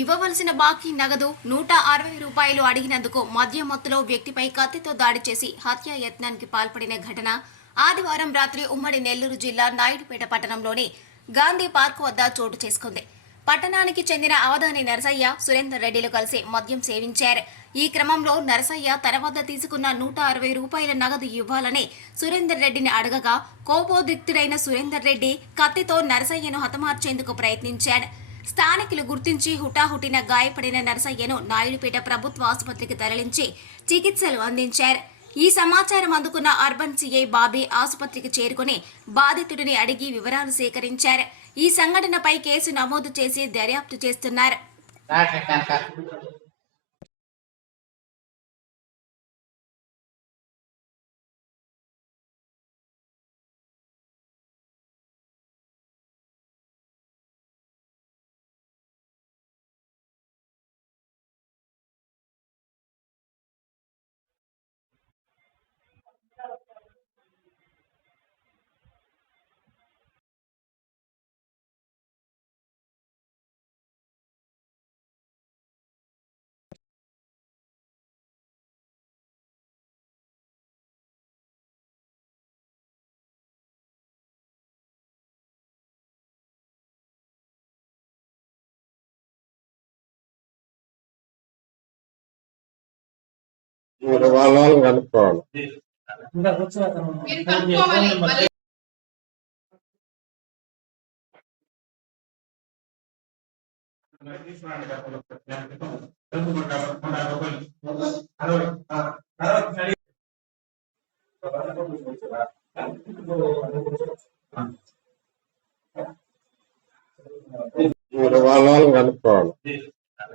ఇవ్వవలసిన బాకీ నగదు నూట అరవై రూపాయలు అడిగినందుకు మద్యం మత్తులో వ్యక్తిపై కత్తితో దాడి చేసి హత్యాయత్నానికి పాల్పడిన ఘటన ఆదివారం రాత్రి ఉమ్మడి నెల్లూరు జిల్లా నాయుడుపేట పట్టణంలోని గాంధీ పార్క్ వద్ద చోటు చేసుకుంది. పట్టణానికి చెందిన అవధాని నరసయ్య సురేందర్ రెడ్డిలు కలిసి మద్యం సేవించారు. ఈ క్రమంలో నరసయ్య తన వద్ద తీసుకున్న నూట అరవై రూపాయల నగదు ఇవ్వాలని సురేందర్ రెడ్డిని అడగగా కోపోద్రిక్తుడైన సురేందర్ రెడ్డి కత్తితో నరసయ్యను హతమార్చేందుకు ప్రయత్నించాడు. స్థానికులు గుర్తించి హుటాహుటిన గాయపడిన నరసయ్యను నాయుడుపేట ప్రభుత్వ ఆసుపత్రికి తరలించి చికిత్సలు అందించారు. ఈ సమాచారం అందుకున్న అర్బన్ సిఐ బాబీ ఆసుపత్రికి చేరుకుని బాధితుడిని అడిగి వివరాలు సేకరించారు. ఈ సంఘటనపై కేసు నమోదు చేసి దర్యాప్తు చేస్తున్నారు. మీరు వాళ్ళ వాళ్ళని కనుక్కోవాలి ఇంకా కూర్చో అతను. మీరు కనుక్కోవాలి. మళ్ళీ మీరు వాళ్ళ వాళ్ళని కనుక్కోవాలి